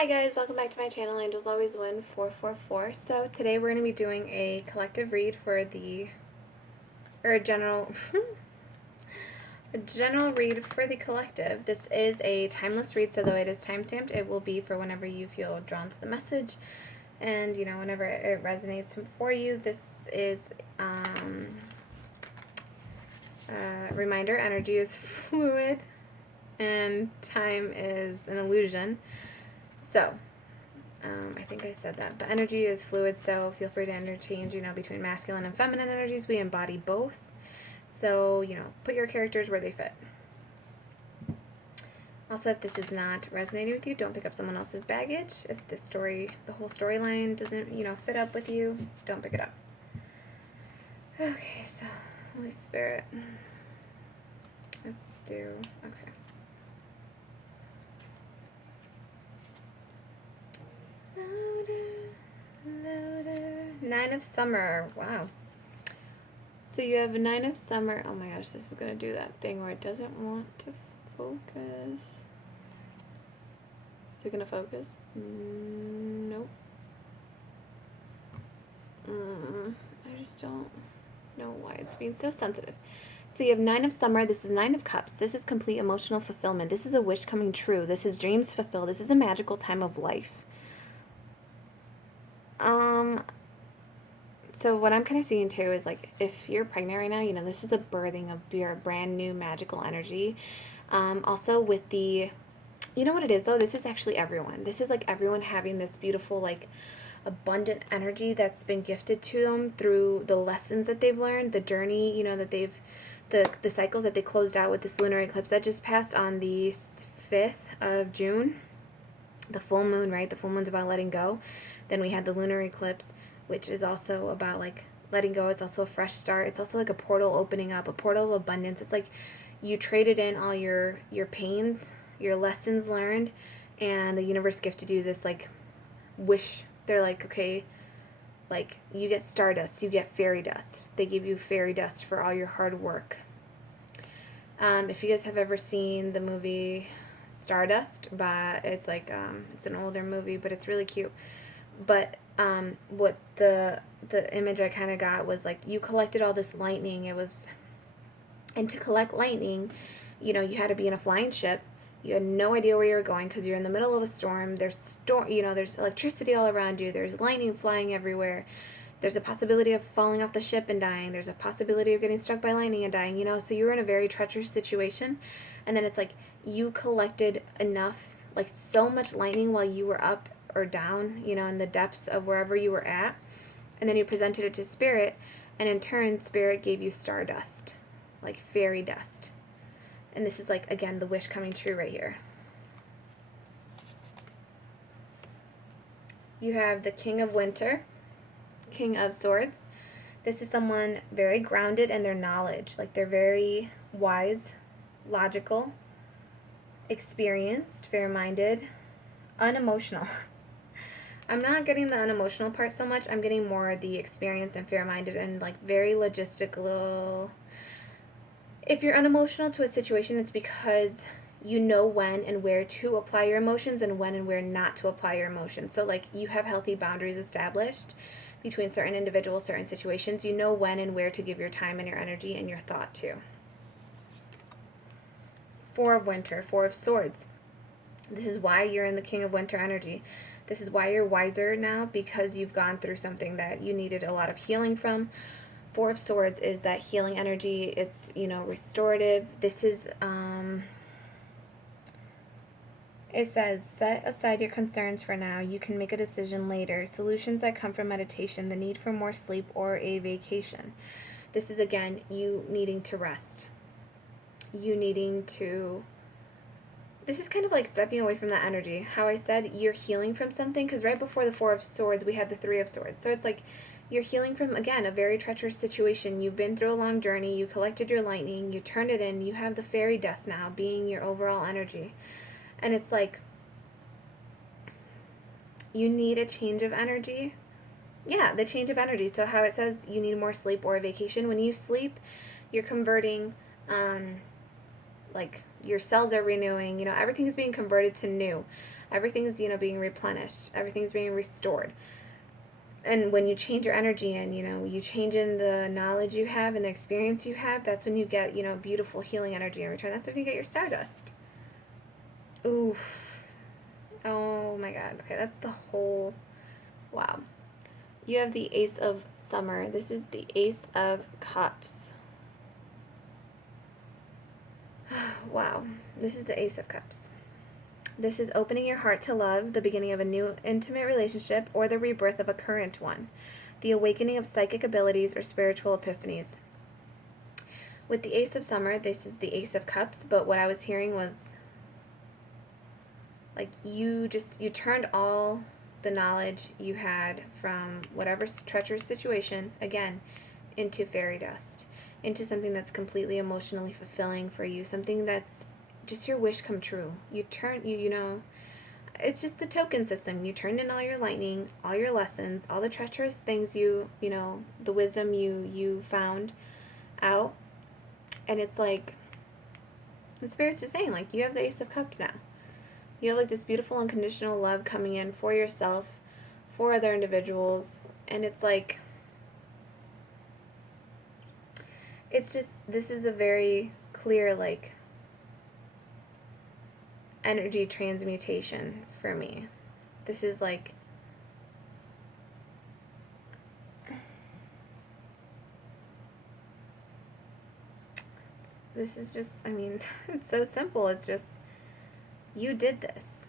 Hi guys, welcome back to my channel, Angels Always Win 444. So today we're going to be doing a collective read for a general, a general read for the collective. This is a timeless read, so though it is time-stamped, it will be for whenever you feel drawn to the message and, whenever it resonates for you. This is, reminder, energy is fluid and time is an illusion. So, I think I said that, but energy is fluid, so feel free to interchange, between masculine and feminine energies. We embody both. So, put your characters where they fit. Also, if this is not resonating with you, don't pick up someone else's baggage. If the whole storyline doesn't, fit up with you, don't pick it up. Okay, so, Holy Spirit. Let's do, okay. Louder. Nine of Summer. Wow. So you have a Nine of Summer. Oh my gosh, this is going to do that thing where it doesn't want to focus. Is it going to focus? Nope. I just don't know why it's being so sensitive. So you have Nine of Summer. This is Nine of Cups. This is complete emotional fulfillment. This is a wish coming true. This is dreams fulfilled. This is a magical time of life. So what I'm kind of seeing too is like, if you're pregnant right now, this is a birthing of your brand new magical energy. Also with the, you know what it is though? This is actually everyone. This is like everyone having this beautiful, like, abundant energy that's been gifted to them through the lessons that they've learned, the journey, that they've, the cycles that they closed out with this lunar eclipse that just passed on the 5th of June. The full moon, right? The full moon's about letting go. Then we had the lunar eclipse, which is also about like letting go. It's also a fresh start. It's also like a portal opening up, a portal of abundance. It's like you traded in all your pains, your lessons learned, and the universe gifted you this like wish. They're like, okay, like you get stardust, you get fairy dust. They give you fairy dust for all your hard work. If you guys have ever seen the movie Stardust, but it's like it's an older movie, but it's really cute. But what the image I kind of got was like you collected all this lightning. And to collect lightning, you had to be in a flying ship. You had no idea where you were going because you're in the middle of a storm. There's there's electricity all around you. There's lightning flying everywhere. There's a possibility of falling off the ship and dying. There's a possibility of getting struck by lightning and dying. So you were in a very treacherous situation. And then it's like you collected enough, like so much lightning while you were up or down, in the depths of wherever you were at. And then you presented it to Spirit. And in turn, Spirit gave you stardust, like fairy dust. And this is like, again, the wish coming true right here. You have the King of Winter, King of Swords. This is someone very grounded in their knowledge. Like they're very wise, logical, experienced, fair-minded, unemotional. I'm not getting the unemotional part so much. I'm getting more the experience and fair-minded and like very logistical. If you're unemotional to a situation, it's because you know when and where to apply your emotions and when and where not to apply your emotions. So like you have healthy boundaries established between certain individuals, certain situations. You know when and where to give your time and your energy and your thought to. Four of Winter, Four of Swords. This is why you're in the King of Winter energy. This is why you're wiser now, because you've gone through something that you needed a lot of healing from. Four of Swords is that healing energy. It's, restorative. This is, it says, set aside your concerns for now. You can make a decision later. Solutions that come from meditation, the need for more sleep, or a vacation. This is, again, you needing to rest. You needing to... This is kind of like stepping away from that energy. How I said you're healing from something, because right before the Four of Swords, we had the Three of Swords. So it's like you're healing from, again, a very treacherous situation. You've been through a long journey. You collected your lightning. You turned it in. You have the fairy dust now being your overall energy. And it's like you need a change of energy. Yeah, the change of energy. So how it says you need more sleep or a vacation. When you sleep, you're converting, like your cells are renewing, everything's being converted to new. Everything's, being replenished. Everything's being restored. And when you change your energy and, you change in the knowledge you have and the experience you have, that's when you get, beautiful healing energy in return. That's when you get your stardust. Oof. Oh my God. Okay, that's the whole... Wow. You have the Ace of Summer. This is the Ace of Cups. Wow. This is the Ace of Cups. This is opening your heart to love, the beginning of a new intimate relationship, or the rebirth of a current one. The awakening of psychic abilities or spiritual epiphanies. With the Ace of Summer, this is the Ace of Cups, but what I was hearing was, like, you turned all the knowledge you had from whatever treacherous situation, again, into fairy dust, into something that's completely emotionally fulfilling for you, something that's just your wish come true. It's just the token system. You turned in all your lightning, all your lessons, all the treacherous things the wisdom you found out, and it's like, the Spirit's just saying, like, you have the Ace of Cups now. You have, like, this beautiful unconditional love coming in for yourself, for other individuals, and it's like, it's just, this is a very clear, like, energy transmutation for me. This is like, this is just, it's so simple. It's just, you did this.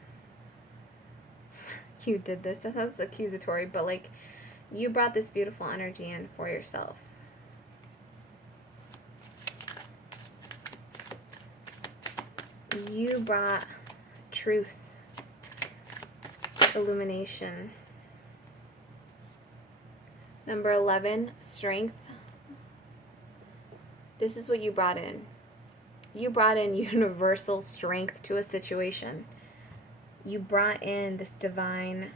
You did this. That sounds accusatory, but, like, you brought this beautiful energy in for yourself. You brought truth, illumination. Number 11, strength. This is what you brought in. You brought in universal strength to a situation. You brought in this divine,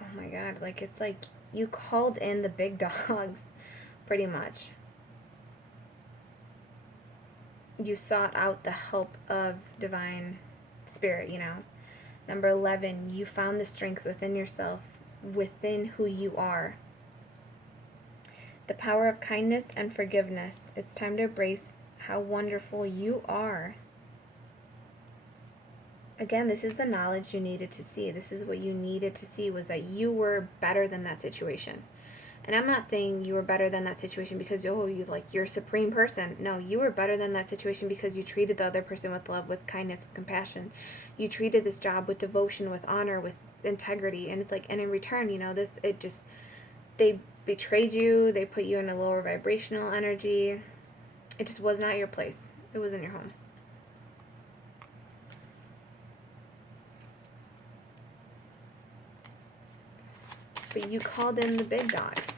oh my God, like, it's like you called in the big dogs, pretty much. You sought out the help of divine spirit, Number 11, you found the strength within yourself, within who you are. The power of kindness and forgiveness. It's time to embrace how wonderful you are. Again, this is the knowledge you needed to see. This is what you needed to see, was that you were better than that situation. And I'm not saying you were better than that situation because, you're a supreme person. No, you were better than that situation because you treated the other person with love, with kindness, with compassion. You treated this job with devotion, with honor, with integrity. And it's like, and in return, they betrayed you. They put you in a lower vibrational energy. It just was not your place. It wasn't your home. But you called in the big dogs.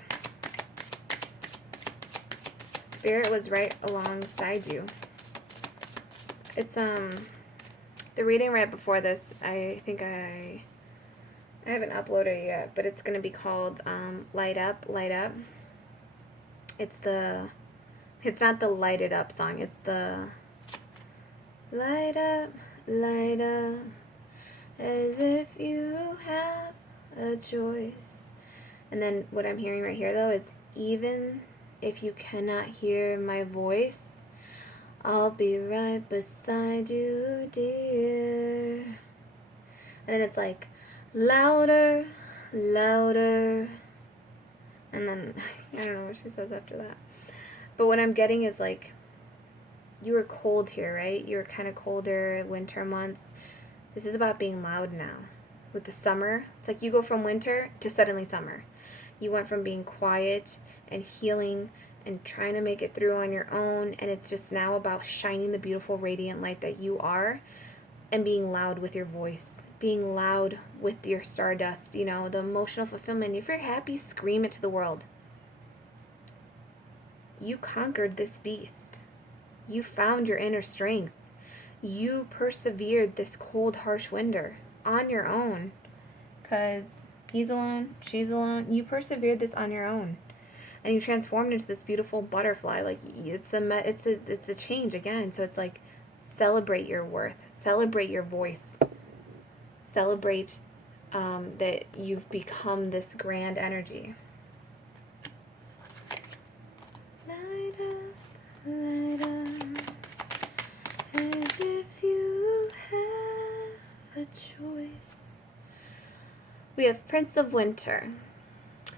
Spirit was right alongside you. It's the reading right before this, I think I haven't uploaded it yet, but it's gonna be called Light Up, Light Up. It's not the Light It Up song, it's the Light Up, as if you have a choice. And then what I'm hearing right here, though, is even if you cannot hear my voice, I'll be right beside you, dear. And then it's like, louder, louder. And then, I don't know what she says after that. But what I'm getting is, like, you were cold here, right? You were kind of colder, winter months. This is about being loud now. With the summer, it's like you go from winter to suddenly summer. You went from being quiet and healing and trying to make it through on your own, and it's just now about shining the beautiful radiant light that you are and being loud with your voice, being loud with your stardust, the emotional fulfillment. If you're happy, scream it to the world. You conquered this beast. You found your inner strength. You persevered this cold, harsh winter on your own, because he's alone, she's alone. You persevered this on your own, and you transformed into this beautiful butterfly. Like, it's a change again. So it's like, celebrate your worth, celebrate your voice, celebrate that you've become this grand energy. Light up, as if you have a choice. We have Prince of Winter.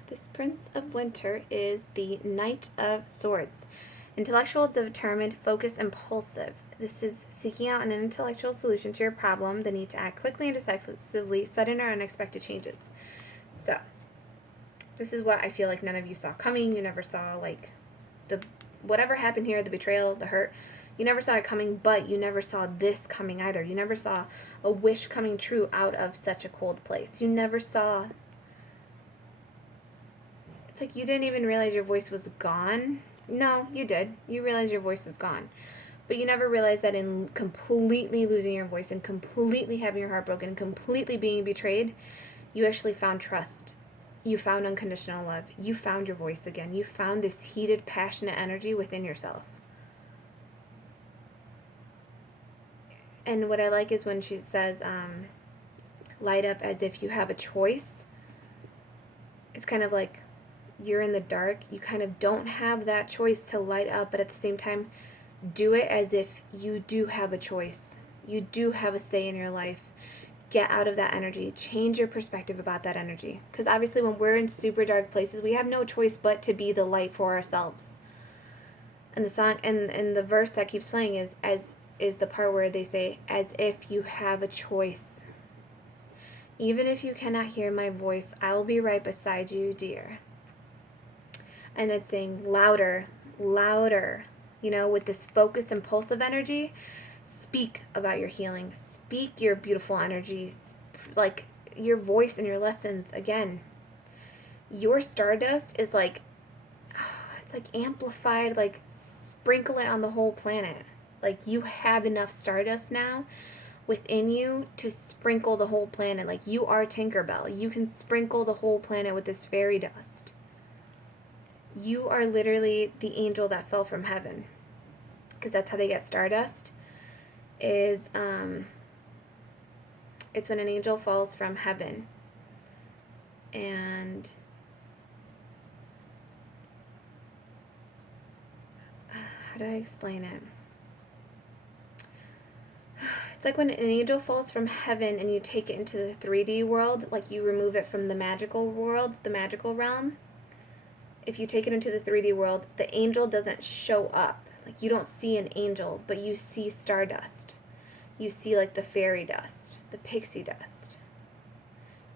This Prince of Winter is the Knight of Swords. Intellectual, determined, focused, impulsive. This is seeking out an intellectual solution to your problem, the need to act quickly and decisively, sudden or unexpected changes. So, this is what I feel like none of you saw coming. You never saw, like, whatever happened here, the betrayal, the hurt. You never saw it coming, but you never saw this coming either. You never saw a wish coming true out of such a cold place. You never saw... It's like you didn't even realize your voice was gone. No, you did. You realized your voice was gone. But you never realized that in completely losing your voice and completely having your heart broken and completely being betrayed, you actually found trust. You found unconditional love. You found your voice again. You found this heated, passionate energy within yourself. And what I like is when she says, light up as if you have a choice. It's kind of like you're in the dark. You kind of don't have that choice to light up, but at the same time, do it as if you do have a choice. You do have a say in your life. Get out of that energy. Change your perspective about that energy. Because obviously when we're in super dark places, we have no choice but to be the light for ourselves. And the song and the verse that keeps playing is the part where they say, as if you have a choice. Even if you cannot hear my voice, I will be right beside you, dear. And it's saying louder, louder, with this focused, impulsive energy. Speak about your healing. Speak your beautiful energies, like your voice and your lessons. Again, your stardust is like, it's like amplified, like sprinkle it on the whole planet. Like you have enough stardust now within you to sprinkle the whole planet. Like you are Tinkerbell. You can sprinkle the whole planet with this fairy dust. You are literally the angel that fell from heaven. Because that's how they get stardust. It's when an angel falls from heaven. And how do I explain it? It's like when an angel falls from heaven and you take it into the 3D world, like you remove it from the magical world, the magical realm. If you take it into the 3D world, the angel doesn't show up. Like you don't see an angel, but you see stardust. You see like the fairy dust, the pixie dust.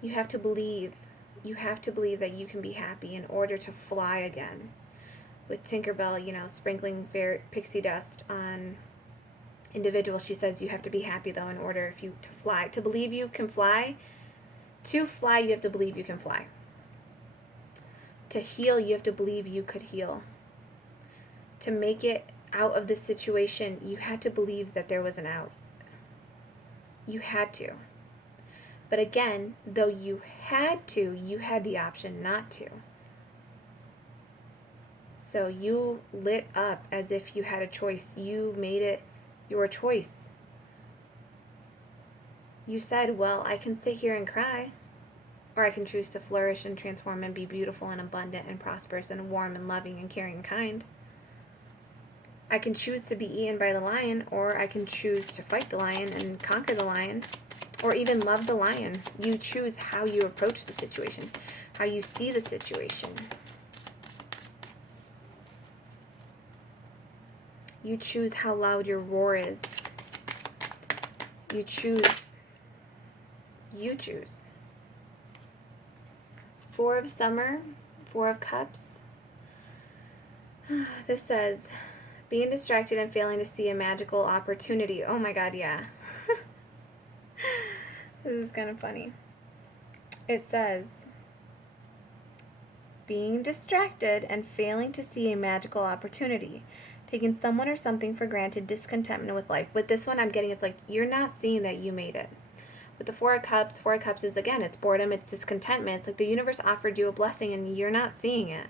You have to believe. You have to believe that you can be happy in order to fly again. With Tinkerbell, sprinkling pixie dust on individuals, she says you have to be happy though in order to fly. To believe you can fly, to fly you have to believe you can fly. To heal, you have to believe you could heal. To make it out of this situation, you had to believe that there was an out. You had to. But again, though you had to, you had the option not to. So you lit up as if you had a choice. You made it your choice. You said, well, I can sit here and cry. Or I can choose to flourish and transform and be beautiful and abundant and prosperous and warm and loving and caring and kind. I can choose to be eaten by the lion, or I can choose to fight the lion and conquer the lion, or even love the lion. You choose how you approach the situation, how you see the situation. You choose how loud your roar is. You choose. You choose. 4 of Summer, 4 of Cups. This says, being distracted and failing to see a magical opportunity. Oh my God, yeah. This is kind of funny. It says, being distracted and failing to see a magical opportunity. Taking someone or something for granted, discontentment with life. With this one, I'm getting, it's like, you're not seeing that you made it. With the 4 of Cups is, again, it's boredom, it's discontentment. It's like the universe offered you a blessing and you're not seeing it.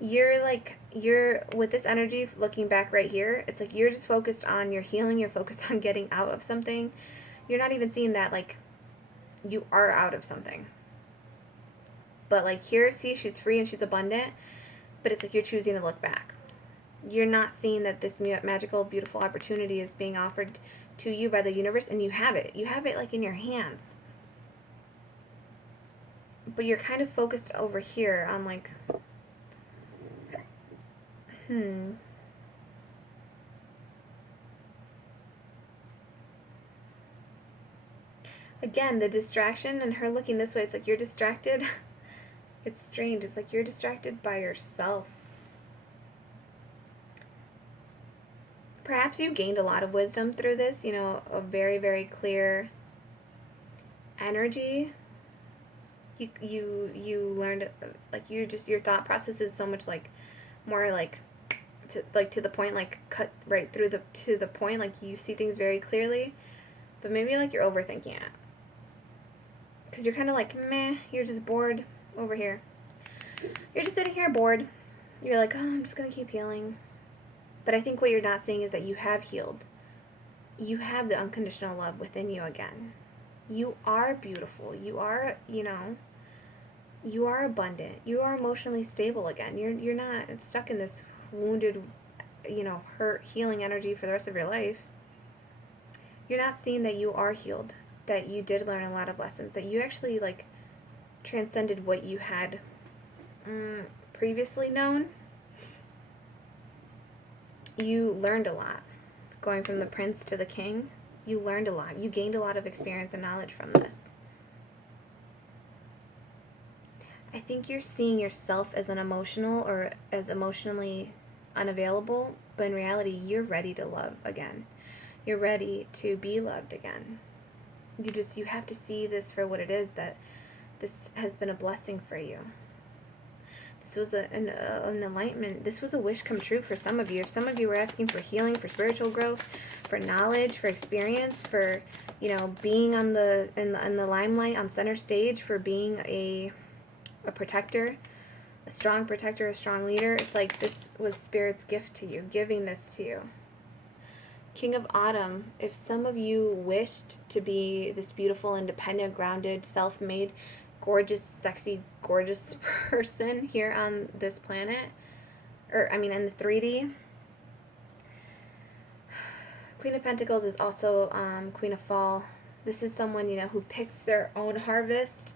You're with this energy, looking back right here, it's like you're just focused on your healing, you're focused on getting out of something. You're not even seeing that, like, You are out of something. But like here, see, she's free and she's abundant, but it's like you're choosing to look back. You're not seeing that this magical, beautiful opportunity is being offered to you by the universe, and you have it. You have it like in your hands. But you're kind of focused over here on like, Again, the distraction and her looking this way, it's like you're distracted. It's strange. It's like you're distracted by yourself. Perhaps you gained a lot of wisdom through this, you know, a very, very clear energy. You learned, like, your thought process is so much like more like to the point, like cut right through to the point, like you see things very clearly. But maybe like you're overthinking it. Because you're kind of like, meh, you're just bored over here. You're just sitting here bored. You're like, oh, I'm just going to keep healing. But I think what you're not seeing is that you have healed. You have the unconditional love within you again. You are beautiful. You are, you know, you are abundant. You are emotionally stable again. You're not stuck in this wounded, you know, hurt, healing energy for the rest of your life. You're not seeing that you are healed, that you did learn a lot of lessons, that you actually, like, transcended what you had previously known. You learned a lot. Going from the prince to the king, you learned a lot. You gained a lot of experience and knowledge from this. I think you're seeing yourself as an emotional or as emotionally unavailable, but in reality, you're ready to love again. You're ready to be loved again. You have to see this for what it is, that this has been a blessing for you. This was an enlightenment. This was a wish come true for some of you. If some of you were asking for healing, for spiritual growth, for knowledge, for experience, for, you know, being in the limelight, on center stage, for being a protector, a strong protector, a strong leader, it's like this was Spirit's gift to you, giving this to you. King of Autumn, if some of you wished to be this beautiful, independent, grounded, self-made, gorgeous, sexy, gorgeous person here on this planet, or I mean in the 3D, Queen of Pentacles is also Queen of Fall. This is someone, you know, who picks their own harvest.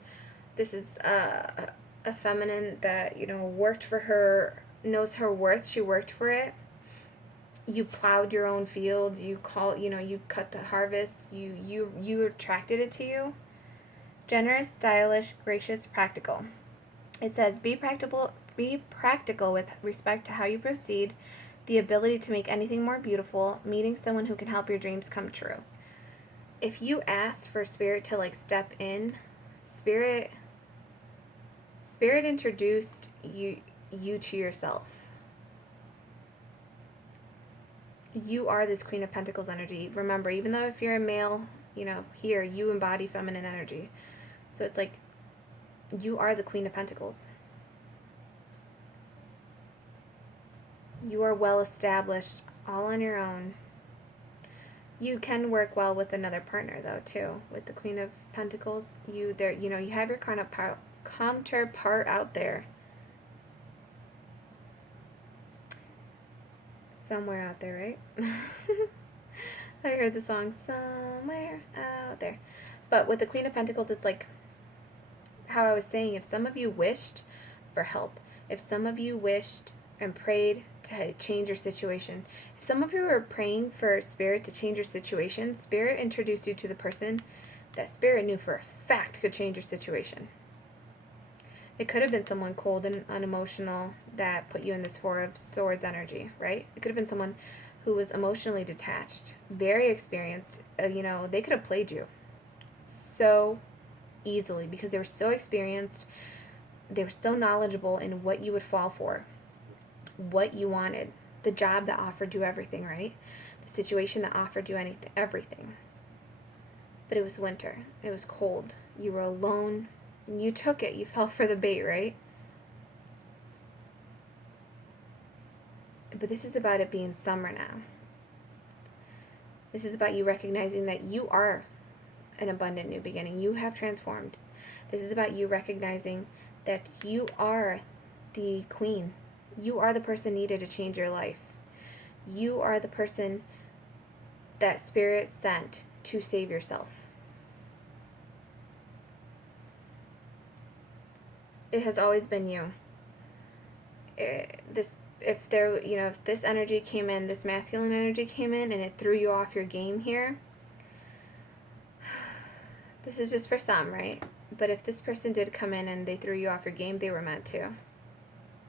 This is a feminine that, you know, worked for her, knows her worth. She worked for it. You plowed your own field. You cut the harvest. You attracted it to you. Generous, stylish, gracious, practical. It says, be practical with respect to how you proceed, the ability to make anything more beautiful, meeting someone who can help your dreams come true. If you ask for Spirit to, like, step in, Spirit introduced you to yourself. You are this Queen of Pentacles energy. Remember, even though if you're a male, you know, here, you embody feminine energy. So it's like, you are the Queen of Pentacles. You are well established, all on your own. You can work well with another partner, though, too. With the Queen of Pentacles, you have your counterpart out there. Somewhere out there, right? I heard the song, Somewhere Out There. But with the Queen of Pentacles, it's like, how I was saying, if some of you wished for help, if some of you wished and prayed to change your situation, if some of you were praying for Spirit to change your situation, Spirit introduced you to the person that Spirit knew for a fact could change your situation. It could have been someone cold and unemotional that put you in this Four of Swords energy, right? It could have been someone who was emotionally detached, very experienced. They could have played you so easily because they were so experienced. They were so knowledgeable in what you would fall for, what you wanted, the job that offered you everything, right? The situation that offered you everything. But it was winter. It was cold. You were alone. You took it. You fell for the bait, right? But this is about it being summer now. This is about you recognizing that you are an abundant new beginning. You have transformed. This is about you recognizing that you are the queen. You are the person needed to change your life. You are the person that Spirit sent to save yourself. It has always been you. If this energy came in, this masculine energy came in, and it threw you off your game here, this is just for some, right? But if this person did come in and they threw you off your game, they were meant to.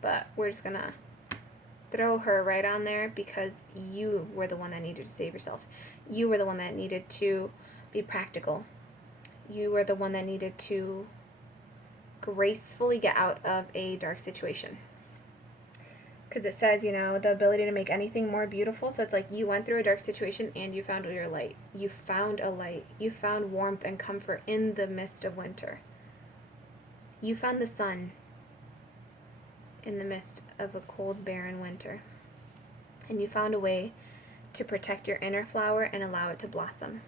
But we're just gonna throw her right on there because you were the one that needed to save yourself. You were the one that needed to be practical. You were the one that needed to gracefully get out of a dark situation. Because it says, the ability to make anything more beautiful. So it's like you went through a dark situation and you found your light. You found a light. You found warmth and comfort in the midst of winter. You found the sun in the midst of a cold, barren winter. And you found a way to protect your inner flower and allow it to blossom.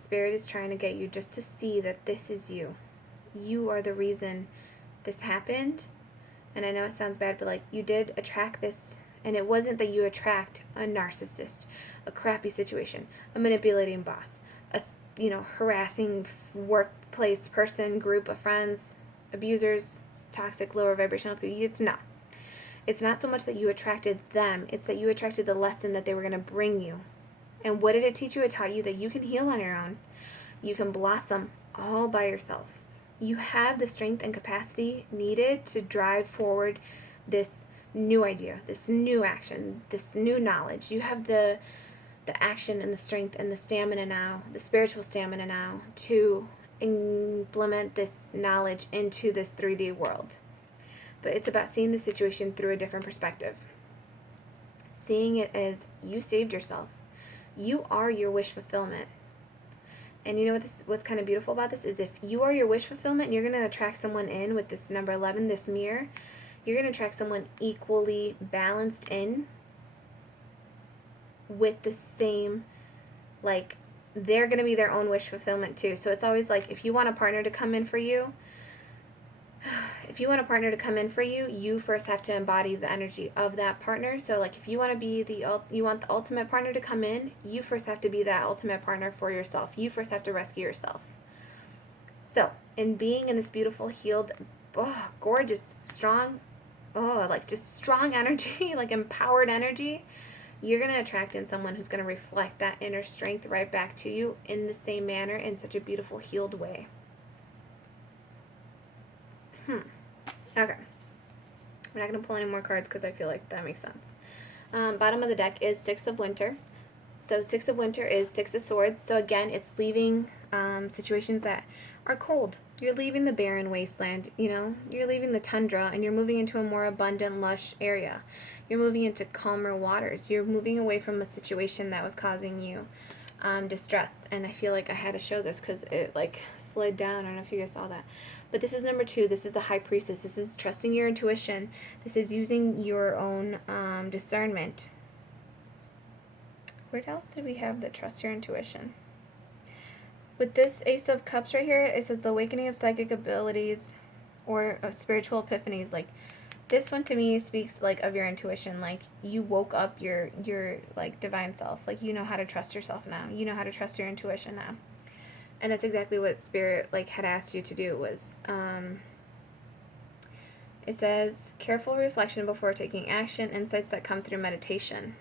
Spirit is trying to get you just to see that this is you. You are the reason this happened. And I know it sounds bad, but you did attract this. And it wasn't that you attract a narcissist, a crappy situation, a manipulating boss, a harassing workplace person, group of friends, abusers, toxic, lower vibrational people. It's not so much that you attracted them. It's that you attracted the lesson that they were going to bring you. And what did it teach you? It taught you that you can heal on your own. You can blossom all by yourself. You have the strength and capacity needed to drive forward this new idea, this new action, this new knowledge. You have the action and the strength and the stamina now, the spiritual stamina now, to implement this knowledge into this 3D world. But it's about seeing the situation through a different perspective. Seeing it as you saved yourself. You are your wish fulfillment. And you know what's kind of beautiful about this is if you are your wish fulfillment and you're going to attract someone in with this number 11, this mirror, you're going to attract someone equally balanced in with the same, they're going to be their own wish fulfillment too. So it's always if you want a partner to come in for you, you first have to embody the energy of that partner. So if you want the ultimate partner to come in, you first have to be that ultimate partner for yourself. You first have to rescue yourself. So in being in this beautiful, healed, gorgeous, strong, just strong energy, empowered energy, you're going to attract in someone who's going to reflect that inner strength right back to you in the same manner, in such a beautiful, healed way. Okay. We're not going to pull any more cards because I feel like that makes sense. Bottom of the deck is Six of Winter. So Six of Winter is Six of Swords. So again, it's leaving situations that are cold. You're leaving the barren wasteland, You're leaving the tundra and you're moving into a more abundant, lush area. You're moving into calmer waters. You're moving away from a situation that was causing you distress. And I feel like I had to show this because it slid down. I don't know if you guys saw that. But this is number 2. This is the High Priestess. This is trusting your intuition. This is using your own discernment. Where else did we have the trust your intuition? With this Ace of Cups right here, it says the awakening of psychic abilities or of spiritual epiphanies. This one to me speaks of your intuition. You woke up your divine self. You know how to trust yourself now. You know how to trust your intuition now. And that's exactly what Spirit had asked you to do was, it says, careful reflection before taking action, insights that come through meditation.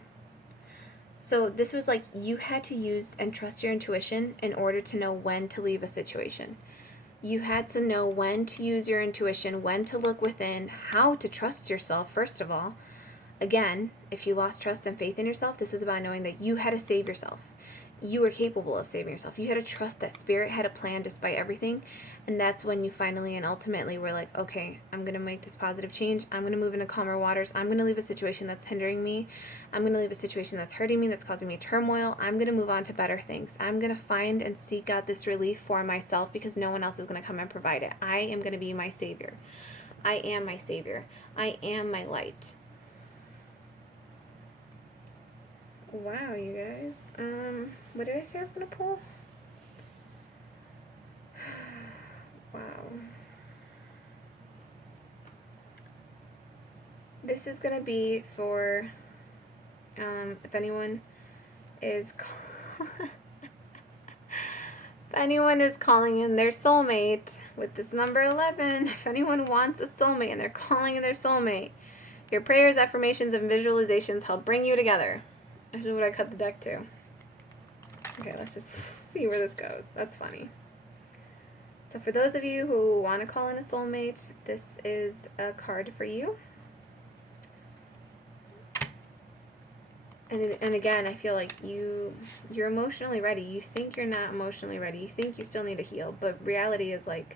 So this was you had to use and trust your intuition in order to know when to leave a situation. You had to know when to use your intuition, when to look within, how to trust yourself, first of all. Again, if you lost trust and faith in yourself, this is about knowing that you had to save yourself. You were capable of saving yourself. You had to trust that Spirit had a plan despite everything. And that's when you finally and ultimately were okay, I'm going to make this positive change. I'm going to move into calmer waters. I'm going to leave a situation that's hindering me. I'm going to leave a situation that's hurting me, that's causing me turmoil. I'm going to move on to better things. I'm going to find and seek out this relief for myself because no one else is going to come and provide it. I am going to be my savior. I am my savior. I am my light. Wow, you guys. What did I say I was going to pull? this is going to be for if anyone is if anyone is calling in their soulmate with this number 11, if anyone wants a soulmate and they're calling in their soulmate, your prayers, affirmations, and visualizations help bring you together. This is what I cut the deck to. Okay, let's just see where this goes. That's funny. So for those of you who want to call in a soulmate, this is a card for you. And again, I feel like you're emotionally ready. You think you're not emotionally ready. You think you still need to heal. But reality is like,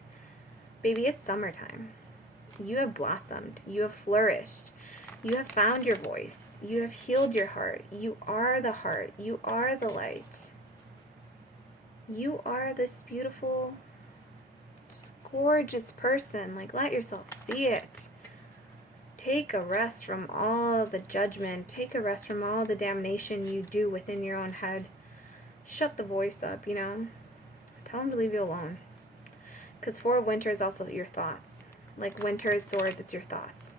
baby, it's summertime. You have blossomed. You have flourished. You have found your voice. You have healed your heart. You are the heart. You are the light. You are this beautiful, gorgeous person. Like, let yourself see it. Take a rest from all the judgment. Take a rest from all the damnation you do within your own head. Shut the voice up, you know. Tell them to leave you alone. Because Four of Winter is also your thoughts. Like winter is swords, it's your thoughts.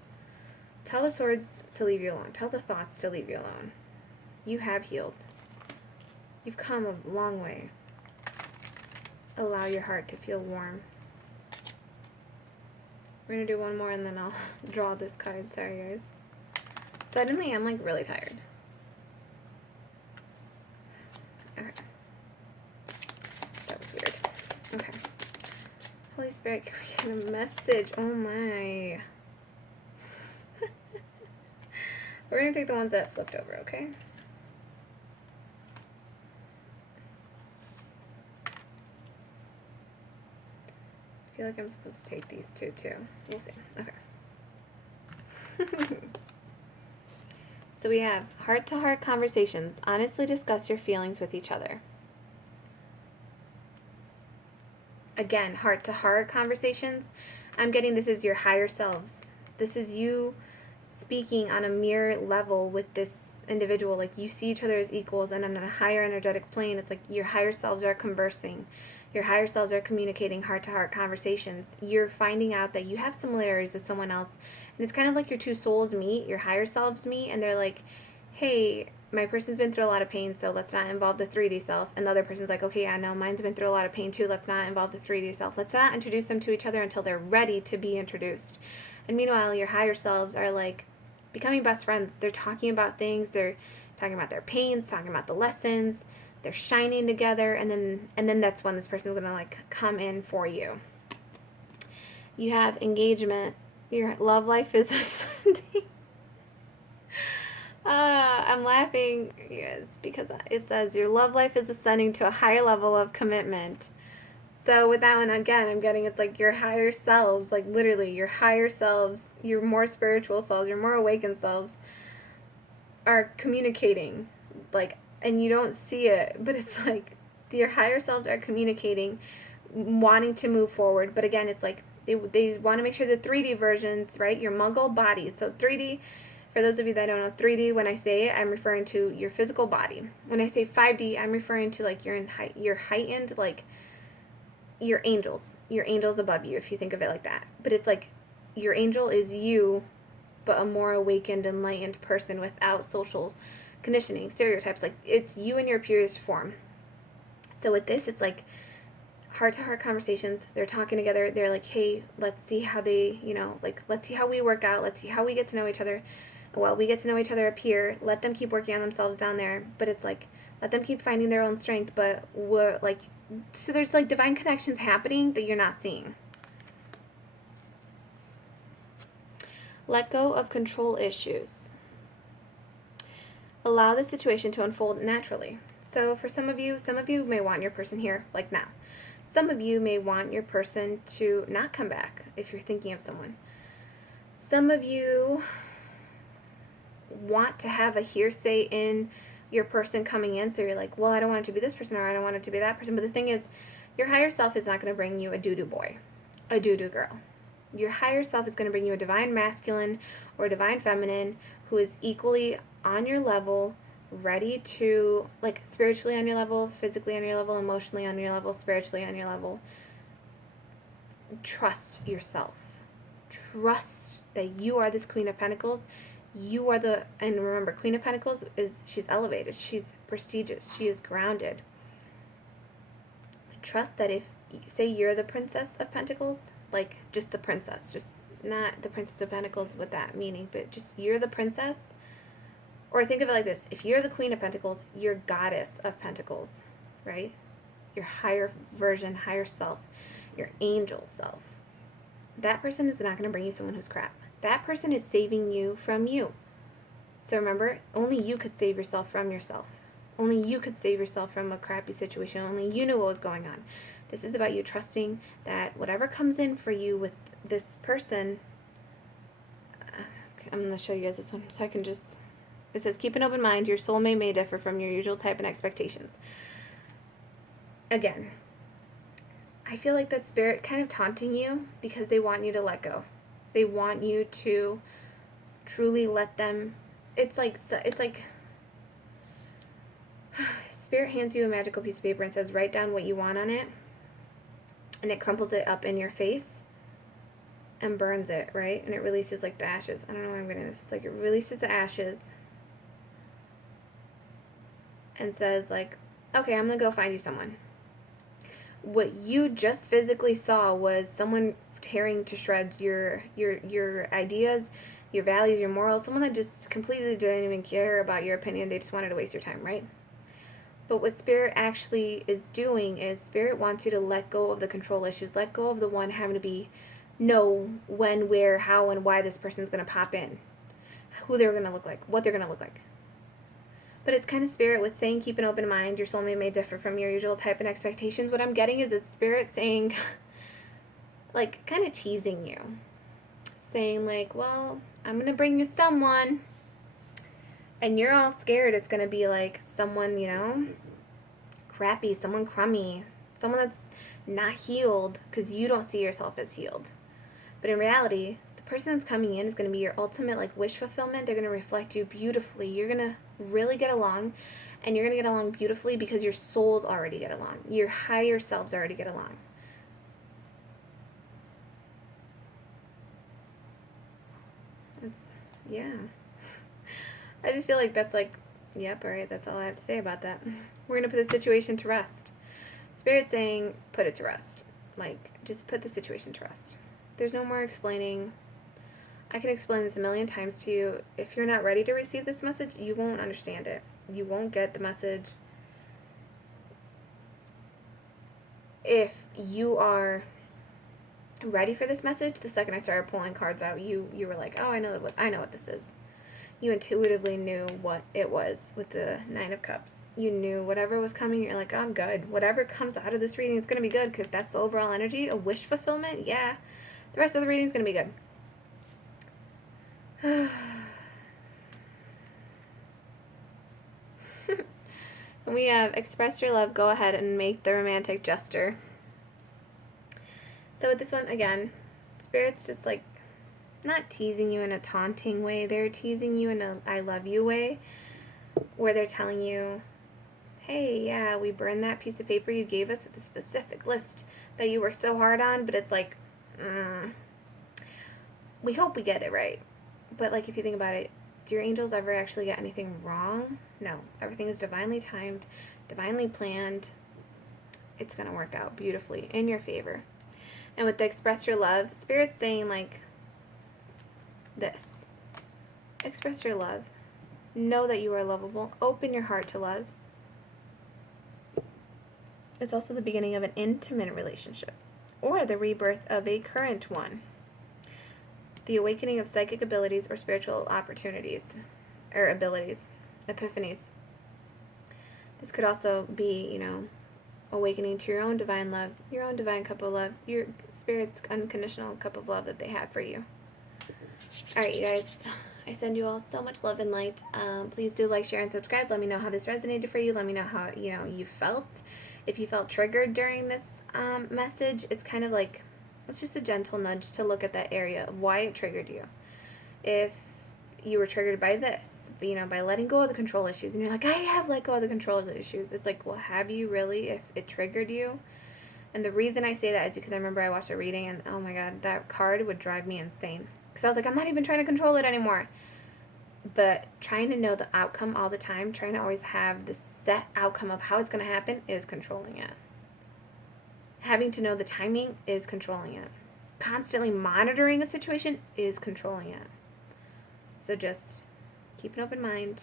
Tell the swords to leave you alone. Tell the thoughts to leave you alone. You have healed. You've come a long way. Allow your heart to feel warm. We're going to do one more and then I'll draw this card. Sorry, guys. Suddenly, I'm like really tired. Okay. That was weird. Okay. Holy Spirit, can we get a message? Oh my. We're going to take the ones that flipped over, okay? I feel like I'm supposed to take these two too. We'll see. Okay. So we have heart-to-heart conversations. Honestly discuss your feelings with each other. Again, heart-to-heart conversations. I'm getting this is your higher selves. This is you speaking on a mirror level with this individual. Like, you see each other as equals, and on a higher energetic plane, it's like your higher selves are conversing. Your higher selves are communicating heart-to-heart conversations. You're finding out that you have similarities with someone else. And it's kind of like your two souls meet, your higher selves meet, and they're like, hey, my person's been through a lot of pain, so let's not involve the 3D self. And the other person's like, okay, I know mine's been through a lot of pain too. Let's not involve the 3D self. Let's not introduce them to each other until they're ready to be introduced. And meanwhile, your higher selves are like becoming best friends. They're talking about things. They're talking about their pains, talking about the lessons. They're shining together, and then that's when this person's gonna like come in for you. You have engagement. Your love life is ascending. I'm laughing. Yeah, it's because it says your love life is ascending to a higher level of commitment. So with that one, again, I'm getting it's like your higher selves, like literally your higher selves, your more spiritual selves, your more awakened selves are communicating, like, and you don't see it, but it's like your higher selves are communicating, wanting to move forward. But again, it's like they want to make sure the 3D versions, right? Your muggle body. So 3D, for those of you that don't know, 3D, when I say it, I'm referring to your physical body. When I say 5D, I'm referring to like your heightened, like your angels above you, if you think of it like that. But it's like your angel is you, but a more awakened, enlightened person without social conditioning, stereotypes. Like, it's you in your purest form. So with this, it's like heart-to-heart conversations. They're talking together. They're like, hey, let's see how they, like, let's see how we work out. Let's see how we get to know each other. Well, we get to know each other up here. Let them keep working on themselves down there. But it's like, let them keep finding their own strength. But we're like, so there's like divine connections happening that you're not seeing. Let go of control issues. Allow the situation to unfold naturally. So for some of you may want your person here, like now. Some of you may want your person to not come back if you're thinking of someone. Some of you want to have a hearsay in your person coming in, so you're like, well, I don't want it to be this person or I don't want it to be that person. But the thing is, your higher self is not going to bring you a doo-doo boy, a doo-doo girl. Your higher self is going to bring you a divine masculine or divine feminine who is equally on your level, ready to, like, spiritually on your level, physically on your level, emotionally on your level, spiritually on your level. Trust yourself. trust that you are this Queen of Pentacles. You are the, and remember, Queen of Pentacles she's elevated, she's prestigious, she is grounded. Trust that if, say you're the Princess of Pentacles, like just the princess, just not the Princess of Pentacles with that meaning, but just you're the princess. Or think of it like this, if you're the Queen of Pentacles, you're Goddess of Pentacles, right? Your higher version, higher self, your angel self. That person is not going to bring you someone who's crap. That person is saving you from you. So remember, only you could save yourself from yourself. Only you could save yourself from a crappy situation. Only you knew what was going on. This is about you trusting that whatever comes in for you with this person, I'm going to show you guys this one so I can just, it says, keep an open mind. Your soulmate may differ from your usual type and expectations. Again, I feel like that spirit kind of taunting you because they want you to let go. They want you to truly let them. It's like Spirit hands you a magical piece of paper and says, write down what you want on it. And it crumples it up in your face and burns it, right? And it releases like the ashes. I don't know why I'm getting this. It's like it releases the ashes and says like, okay, I'm going to go find you someone. What you just physically saw was someone tearing to shreds your ideas, your values, your morals, someone that just completely didn't even care about your opinion. They just wanted to waste your time, right? But what Spirit actually is doing is Spirit wants you to let go of the control issues, let go of the one having to know when, where, how, and why this person's going to pop in, who they're going to look like, what they're going to look like. But it's kind of Spirit with saying keep an open mind. Your soulmate may differ from your usual type and expectations. What I'm getting is it's Spirit saying, like, kind of teasing you. Saying, like, well, I'm going to bring you someone. And you're all scared it's going to be, like, someone, you know, crappy, someone crummy, someone that's not healed because you don't see yourself as healed. But in reality, the person that's coming in is going to be your ultimate, like, wish fulfillment. They're going to reflect you beautifully. You're going to really get along, and you're going to get along beautifully because your souls already get along. Your higher selves already get along. Yeah. I just feel like that's like, yep, all right, that's all I have to say about that. We're going to put the situation to rest. Spirit's saying, put it to rest. Like, just put the situation to rest. There's no more explaining. I can explain this a million times to you. If you're not ready to receive this message, you won't understand it. You won't get the message. If you are ready for this message, the second I started pulling cards out, you were like, oh, I know what this is. You intuitively knew what it was with the Nine of Cups. You knew whatever was coming, you're like, oh, I'm good. Whatever comes out of this reading, it's going to be good because that's the overall energy. A wish fulfillment, yeah. The rest of the reading is going to be good. We have express your love, go ahead and make the romantic gesture. So with this one, again, Spirit's just like, not teasing you in a taunting way. They're teasing you in a I love you way, where they're telling you, hey, yeah, we burned that piece of paper you gave us with a specific list that you worked so hard on, but it's like, we hope we get it right. But like, if you think about it, do your angels ever actually get anything wrong? No. Everything is divinely timed, divinely planned. It's going to work out beautifully in your favor. And with the express your love, Spirit's saying like this. Express your love. Know that you are lovable. Open your heart to love. It's also the beginning of an intimate relationship or the rebirth of a current one. The awakening of psychic abilities or spiritual opportunities or abilities, epiphanies. This could also be, you know, awakening to your own divine love, your own divine cup of love, your Spirit's unconditional cup of love that they have for you. All right, you guys, I send you all so much love and light. Please do like, share, and subscribe. Let me know how this resonated for you. Let me know how, you know, you felt. If you felt triggered during this message, it's kind of like, it's just a gentle nudge to look at that area of why it triggered you. If you were triggered by this, you know, by letting go of the control issues, and you're like, I have let go of the control issues. It's like, well, have you really, if it triggered you? And the reason I say that is because I remember I watched a reading and oh my god, that card would drive me insane. Because I was like, I'm not even trying to control it anymore. But trying to know the outcome all the time, trying to always have the set outcome of how it's going to happen is controlling it. Having to know the timing is controlling it. Constantly monitoring a situation is controlling it. So just keep an open mind.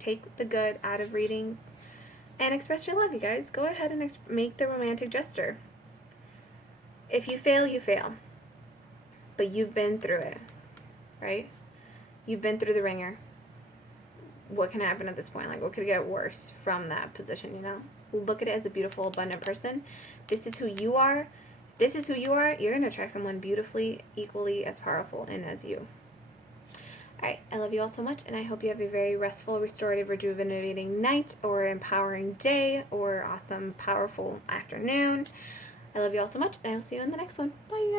Take the good out of readings. And express your love, you guys. Go ahead and make the romantic gesture. If you fail, you fail. But you've been through it, right? You've been through the ringer. What can happen at this point? Like, what could get worse from that position, you know? Look at it as a beautiful, abundant person. This is who you are. This is who you are. You're going to attract someone beautifully, equally as powerful and as you. Alright, I love you all so much, and I hope you have a very restful, restorative, rejuvenating night, or empowering day, or awesome, powerful afternoon. I love you all so much, and I will see you in the next one. Bye, you guys.